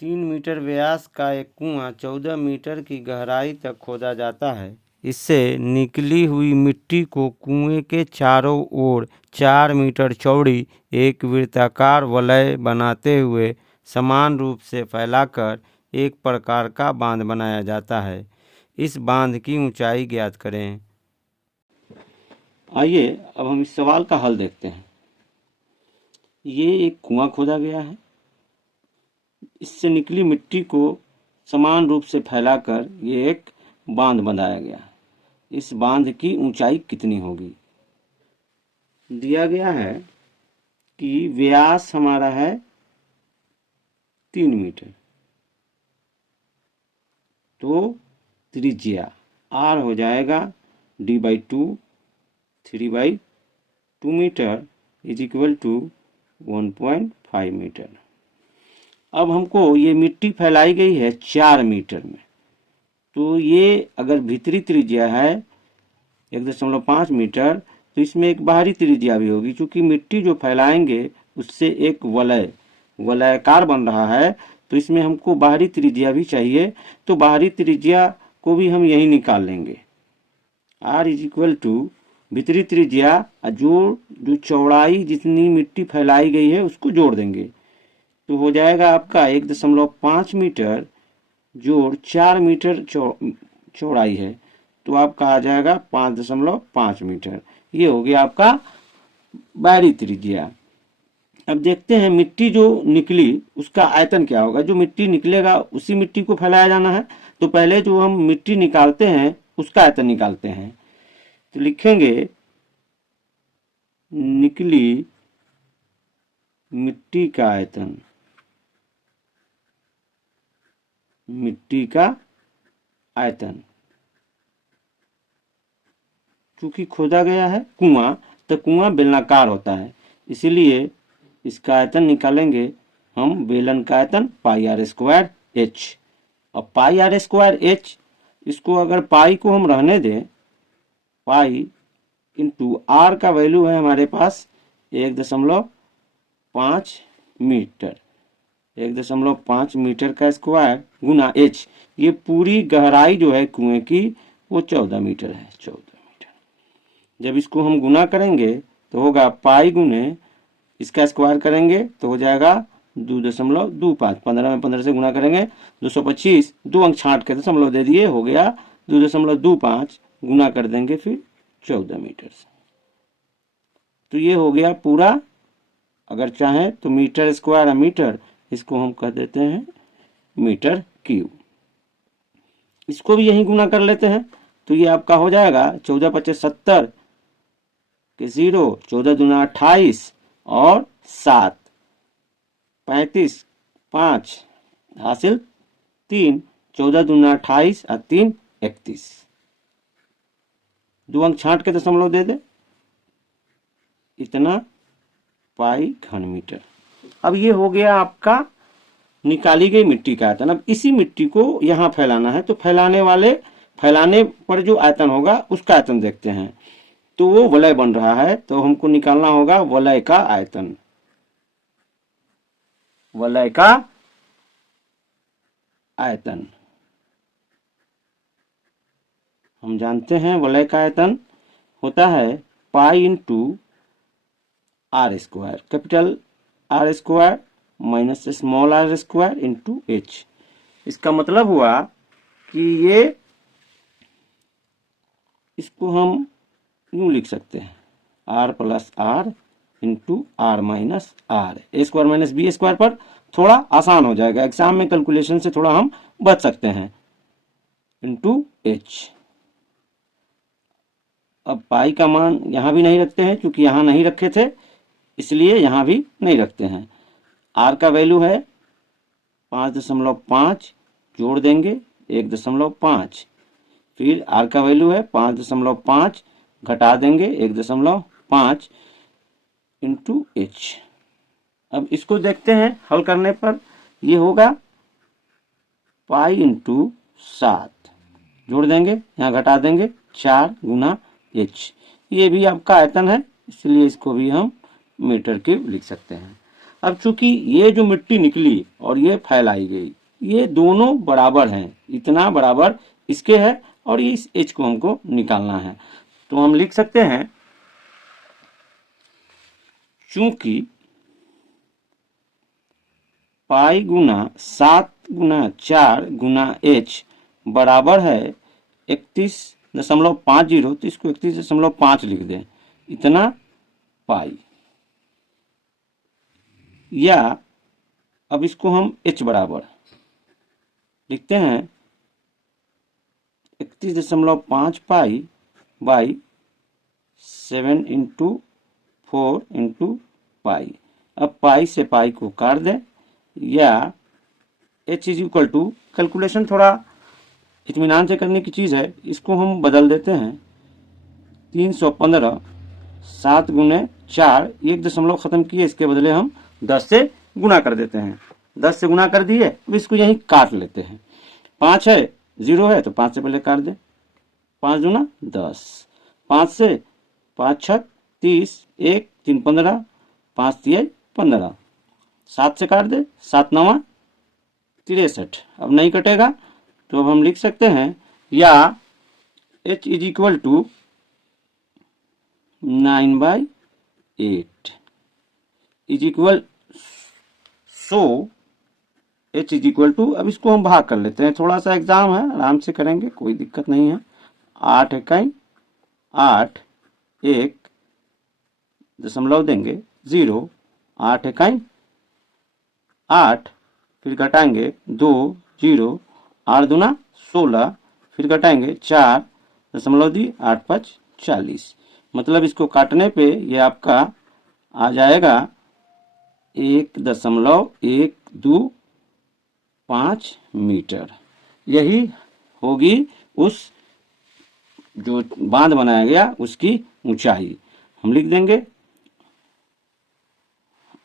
3 metre व्यास का एक कुआं 14 मीटर की गहराई तक खोदा जाता है। इससे निकली हुई मिट्टी को कुएं के चारों ओर 4 मीटर चौड़ी एक वृत्ताकार वलय बनाते हुए समान रूप से फैलाकर एक प्रकार का बांध बनाया जाता है। इस बांध की ऊंचाई ज्ञात करें। आइए अब हम इस सवाल का हल देखते हैं। ये एक कुआं खोदा गया है। इससे निकली मिट्टी को समान रूप से फैलाकर ये एक बांध बनाया गया है। इस बांध की ऊंचाई कितनी होगी? दिया गया है कि व्यास हमारा है 3 मीटर, तो त्रिज्या r हो जाएगा d/2 3/2 metre is equal to 1.5 metre. अब हमको ये मिट्टी फैलाई गई है 4 मीटर में, तो ये अगर भीतरी त्रिज्या है 1.5 मीटर, तो इसमें एक बाहरी त्रिज्या भी होगी। क्योंकि मिट्टी जो फैलाएंगे उससे एक वलयाकार बन रहा है, तो इसमें हमको बाहरी त्रिज्या भी चाहिए। तो बाहरी त्रिज्या को भी हम यही निकाल लेंगे। r इज इक्वल टू भीतरी त्रिज्या जो चौड़ाई जितनी मिट्टी फैलाई गई है उसको जोड़ देंगे, तो हो जाएगा आपका 1.5 मीटर जोड़ 4 मीटर चौड़ाई है, तो आपका आ जाएगा 5.5 मीटर। ये हो गया आपका बाहरी त्रिज्या। अब देखते हैं मिट्टी जो निकली उसका आयतन क्या होगा। जो मिट्टी निकलेगा उसी मिट्टी को फैलाया जाना है, तो पहले जो हम मिट्टी निकालते हैं उसका आयतन निकालते हैं। तो लिखेंगे निकली मिट्टी का आयतन, मिट्टी का आयतन। चूंकि खोदा गया है कुआं, तो कुआं बेलनाकार होता है, इसीलिए इसका आयतन निकालेंगे हम। बेलन का आयतन πr² h। अब πr² h, इसको अगर पाई को हम रहने दें, पाई इंटू r का वैल्यू है हमारे पास 1.5 मीटर। 1.5 मीटर का स्क्वायर गुना h। ये पूरी गहराई जो है कुएं की वो 14 मीटर है। 14 मीटर। जब इसको हम गुना करेंगे तो होगा पाई गुने इसका स्क्वायर करेंगे तो हो जाएगा 2.25। 15 में 15 से गुना करेंगे 225। 2 अंक छांट के दशमलव दे दिए, हो गया 2.25। गुना कर देंगे फिर 14 मीटर से, तो ये हो गया पूरा। अगर चाहें तो मीटर स्क्वायर या मीटर, इसको हम कह देते हैं मीटर क्यूब। इसको भी यही गुना कर लेते हैं, तो ये आपका हो जाएगा 14×5 = 70 के 0, 14 दूना 28 और 7 35 5 हासिल 3, 14 दूना 28 और 3 31। 2 अंक छांट के दशमलव दे दे, इतना पाई घन मीटर। अब ये हो गया आपका निकाली गई मिट्टी का आयतन। अब इसी मिट्टी को यहाँ फैलाना है, तो फैलाने पर जो आयतन होगा उसका आयतन देखते हैं। तो वो वलय बन रहा है, तो हमको निकालना होगा वलय का आयतन। वलय का आयतन हम जानते हैं, वलय का आयतन होता है pi into r², capital R² minus small r² into h। इसका मतलब हुआ कि इसको हम यूं लिख सकते हैं r+r into r minus r। a² minus b² पर थोड़ा आसान हो जाएगा, एग्जाम में कैलकुलेशन से थोड़ा हम बच सकते हैं, इंटू h। अब पाई का मान यहां भी नहीं रखते हैं, क्योंकि यहां नहीं रखे थे इसलिए यहां भी नहीं रखते हैं। r का वैल्यू है 5.5, जोड़ देंगे 1.5। फिर r का वैल्यू है 5.5, घटा देंगे 1.5 इंटू h। अब इसको देखते हैं हल करने पर, ये होगा पाई इंटू 7, जोड़ देंगे यहाँ घटा देंगे 4 गुना h। ये भी आपका आयतन है, इसलिए इसको भी हम मीटर क्यूब लिख सकते हैं। अब चूंकि ये जो मिट्टी निकली और ये फैलाई गई, ये दोनों बराबर हैं, इतना बराबर इसके है और इस एच को हमको निकालना है। तो हम लिख सकते हैं चूंकि पाई गुना 7 गुना 4 गुना एच बराबर है 31.50, तो इसको 31.5 लिख दें, इतना पाई। या अब इसको हम एच बराबर लिखते हैं 31.5 pi by 7 into 4 into pi. अब पाई से पाई को काट दें, या h is equal to, calculation थोड़ा इत्मीनान से करने की चीज़ है, इसको हम बदल देते हैं 315, 7 गुने 4, 1 ख़त्म किए, इसके बदले हम 10 से गुना कर देते हैं। 10 से गुना कर दिए, अब इसको यहीं काट लेते हैं। 5 है, 0 है, तो 5 से पहले काट दें, 5 दूना 10, 5 से 5 6 30, 1 3 15, 5 3 15, 7 से काट दे, 7 9 63, अब नहीं कटेगा, तो अब हम लिख सकते हैं या h is equal to 9/8 is equal, so h is equal to, अब इसको हम भाग कर लेते हैं, थोड़ा सा एग्जाम है, आराम से करेंगे, कोई दिक्कत नहीं है। 8 इकाई 8, 1 दशमलव देंगे 0, 8 इकाई 8, फिर घटाएंगे 2 0, 8 दूना 16, फिर घटाएंगे 4 दशमलव दी 8 5 40, मतलब इसको काटने पे ये आपका आ जाएगा 1.125 मीटर। यही होगी उस जो बांध बनाया गया उसकी ऊंचाई। हम लिख देंगे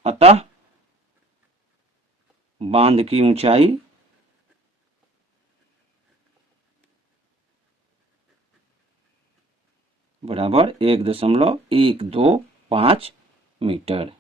अतः बांध की ऊंचाई बराबर 1.125 मीटर।